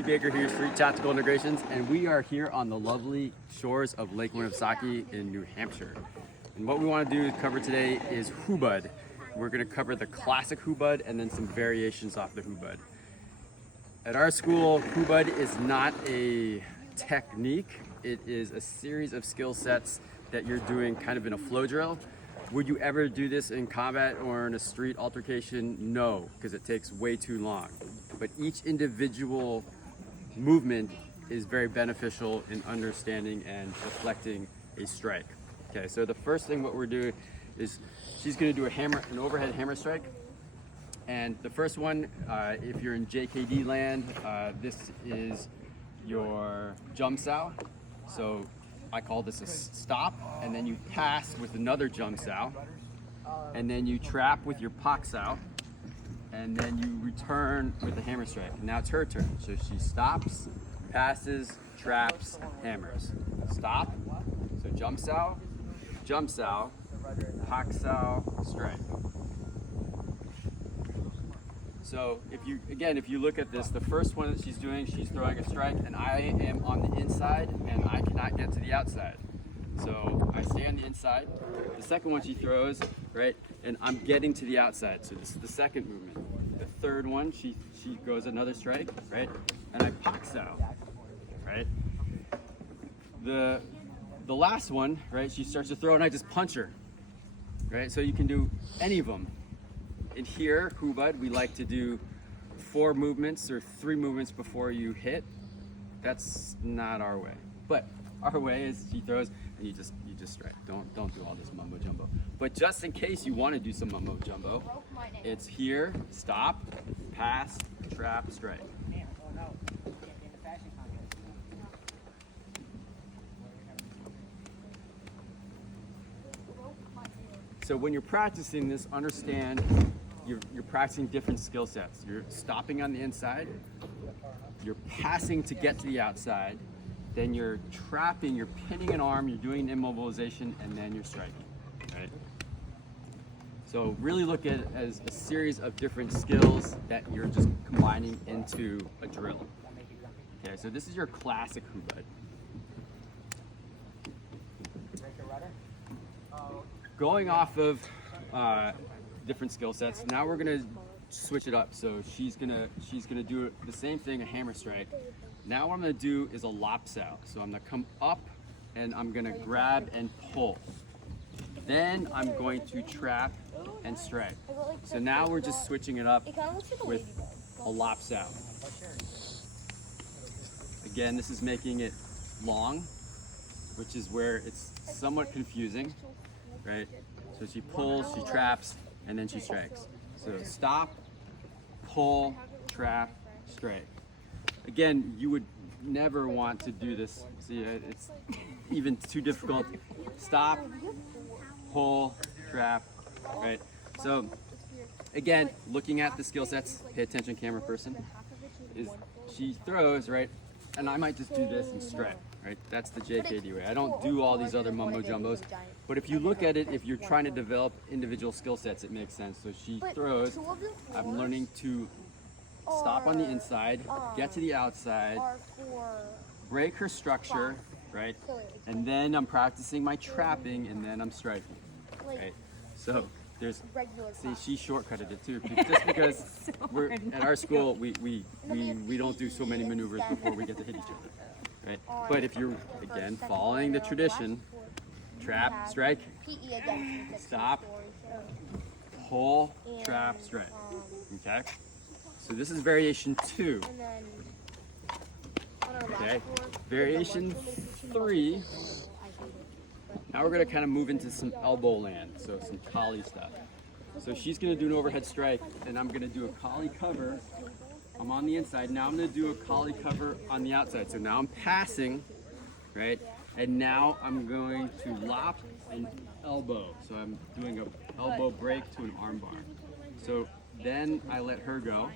Baker here, Street Tactical Integrations, and we are here on the lovely shores of Lake Winnipesaukee in New Hampshire. And what we want to do is cover today is Hubud. We're going to cover the classic Hubud and then some variations off the Hubud. At our school, Hubud is not a technique, it is a series of skill sets that you're doing kind of in a flow drill. Would you ever do this in combat or in a street altercation? No, because it takes way too long. But each individual movement is very beneficial in understanding and deflecting a strike. Okay, so the first thing what we're doing is she's going to do an overhead hammer strike. And the first one, if you're in JKD land, this is your jump sow. So I call this a stop, and then you pass with another jump sow, and then you trap with your pak sow, and then you return with the hammer strike. Now it's her turn. So she stops, passes, traps, hammers. Stop. So jump sow, pak sow, strike. So if you look at this, the first one that she's doing, she's throwing a strike, and I am on the inside, and I cannot get to the outside. So I stay on the inside. The second one she throws, right, and I'm getting to the outside. So this is the second movement. The third one, she goes another strike, right, and I pak sow, right. The last one, right, she starts to throw, and I just punch her, right. So you can do any of them. In here, Hubud, we like to do 4 movements or 3 movements before you hit. That's not our way. But our way is she throws and you just strike. Don't do all this mumbo jumbo. But just in case you want to do some mumbo jumbo, it's here, stop, pass, trap, strike. So when you're practicing this, understand you're practicing different skill sets. You're stopping on the inside, you're passing to get to the outside, then you're trapping, you're pinning an arm, you're doing an immobilization, and then you're striking, right? So really look at it as a series of different skills that you're just combining into a drill. Okay, so this is your classic Hubud. Going off of different skill sets, now we're gonna switch it up. So she's gonna do the same thing, a hammer strike. Now what I'm gonna do is a lop sow. So I'm gonna come up and I'm gonna grab and pull. Then I'm going to trap and strike. So now we're just switching it up with a lop sow. Again, this is making it long, which is where it's somewhat confusing. Right? So she pulls, she traps, and then she strikes. So stop, pull, trap, strike. Again, you would never want to do this. See, it's even too difficult. Stop, pull, trap, right? So again, looking at the skill sets, pay attention, camera person, is she throws, right? And I might just do this and strike, right? That's the JKD way. I don't do all these other mumbo jumbos. But if you look at it, if you're trying to develop individual skill sets, it makes sense. So she throws, I'm learning to stop on the inside, get to the outside, break her structure, right? And then I'm practicing my trapping, and then I'm striking, right? So there's, see, she shortcutted it too, just because we're at our school, we don't do so many maneuvers before we get to hit each other, right? But if you're, again, following the tradition, trap, strike, stop, pull, trap, strike, okay? So this is variation 2, okay? Variation 3, now we're gonna kind of move into some elbow land, so some collie stuff. So she's gonna do an overhead strike, and I'm gonna do a collie cover. I'm on the inside, now I'm gonna do a collie cover on the outside. So now I'm passing, right? And now I'm going to lop and elbow. So I'm doing an elbow break to an arm bar. So then I let her go.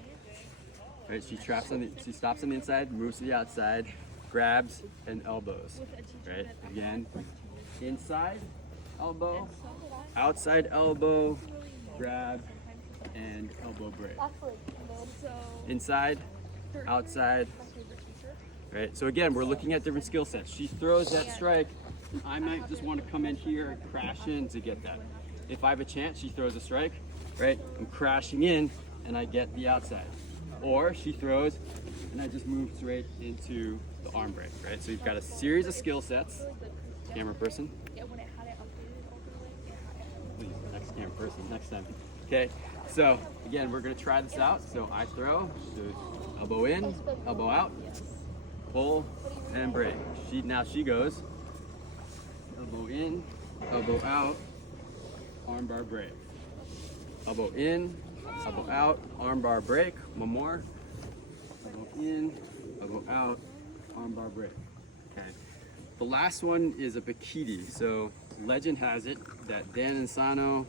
Right? She stops on the inside, moves to the outside, grabs and elbows. Right? Again, inside elbow, outside elbow, grab and elbow break. Inside, outside, right? So again, we're looking at different skill sets. She throws that strike, and I might just want to come in here and crash in to get that. If I have a chance, she throws a strike, right? I'm crashing in, and I get the outside. Or she throws, and I just move straight into the arm break, right? So you've got a series of skill sets. Camera person. Please, next camera person, next time. Okay, so again, we're gonna try this out. So I throw, so elbow in, elbow out, pull, and break. Now she goes, elbow in, elbow out, arm bar break. Elbow in, elbow out, arm bar break. One more. Elbow in, elbow out, arm bar break. Okay. The last one is a Bikiti. So legend has it that Dan Insano,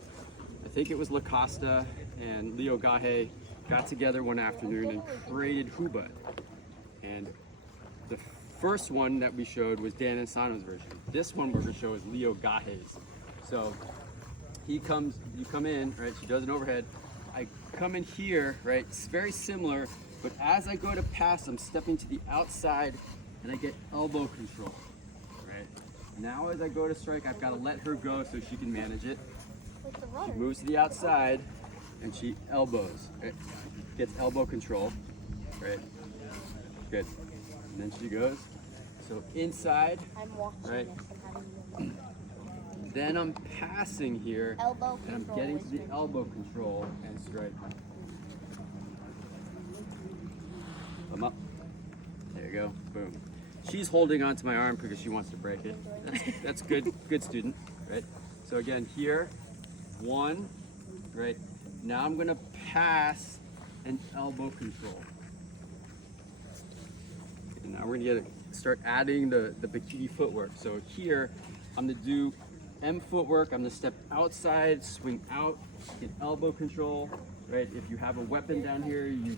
I think it was Lacosta and Leo Gahe got together one afternoon and created Hubud. And the first one that we showed was Dan Insano's version. This one we're gonna show is Leo Gahe's. So you come in, right? She does an overhead. I come in here, right? It's very similar, but as I go to pass, I'm stepping to the outside and I get elbow control, right? Now as I go to strike, I've got to let her go so she can manage it. She moves to the outside and she elbows, right? Gets elbow control, right? Good. And then she goes. So inside, right? Then I'm passing here, and I'm getting to the elbow control and strike. Thumb up. There you go. Boom. She's holding onto my arm because she wants to break it. That's good. Good student, right? So again, here, one, right? Now I'm gonna pass and elbow control. And now we're gonna start adding the Bikiti footwork. So here, I'm gonna do M footwork. I'm gonna step outside, swing out, get elbow control, right? If you have a weapon down here, you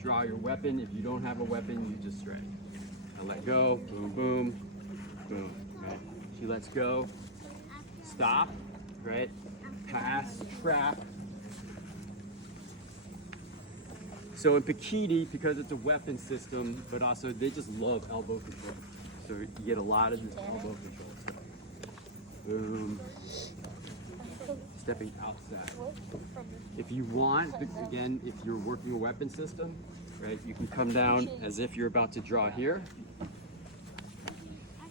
draw your weapon. If you don't have a weapon, you just strike. I let go, boom, boom, boom, right? She lets go, stop, right? Pass, trap. So in Bikiti, because it's a weapon system, but also they just love elbow control. So you get a lot of this elbow control stuff. Boom. Stepping outside. If you want, again, if you're working a weapon system, right, you can come down as if you're about to draw here,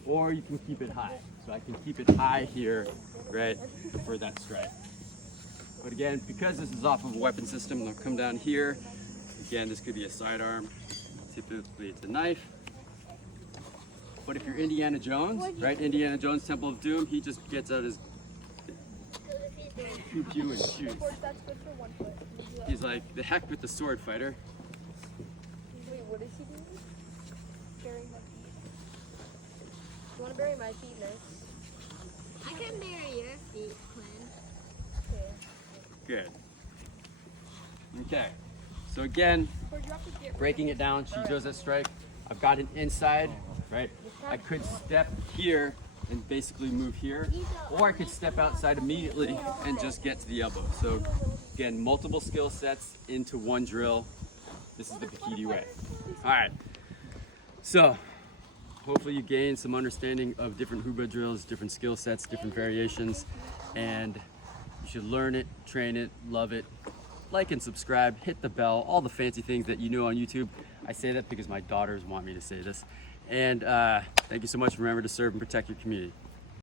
or you can keep it high. So I can keep it high here, right, for that strike. But again, because this is off of a weapon system, I'll come down here. Again, this could be a sidearm. Typically, it's a knife. But if you're Indiana Jones, right? Indiana Jones, Temple of Doom, he just gets out his pew and shoots. He's like, the heck with the sword fighter. Wait, what is he doing? Bury my feet. You want to bury my feet next? I can bury your feet, Quinn. Okay. Good. Okay. So again, breaking it down, she does that strike. I've got an inside, right? I could step here and basically move here, or I could step outside immediately and just get to the elbow. So again, multiple skill sets into one drill. This is the Bikiti way. All right. So hopefully you gain some understanding of different Hubud drills, different skill sets, different variations, and you should learn it, train it, love it. Like and subscribe, hit the bell, all the fancy things that you know on YouTube. I say that because my daughters want me to say this. And thank you so much. Remember to serve and protect your community.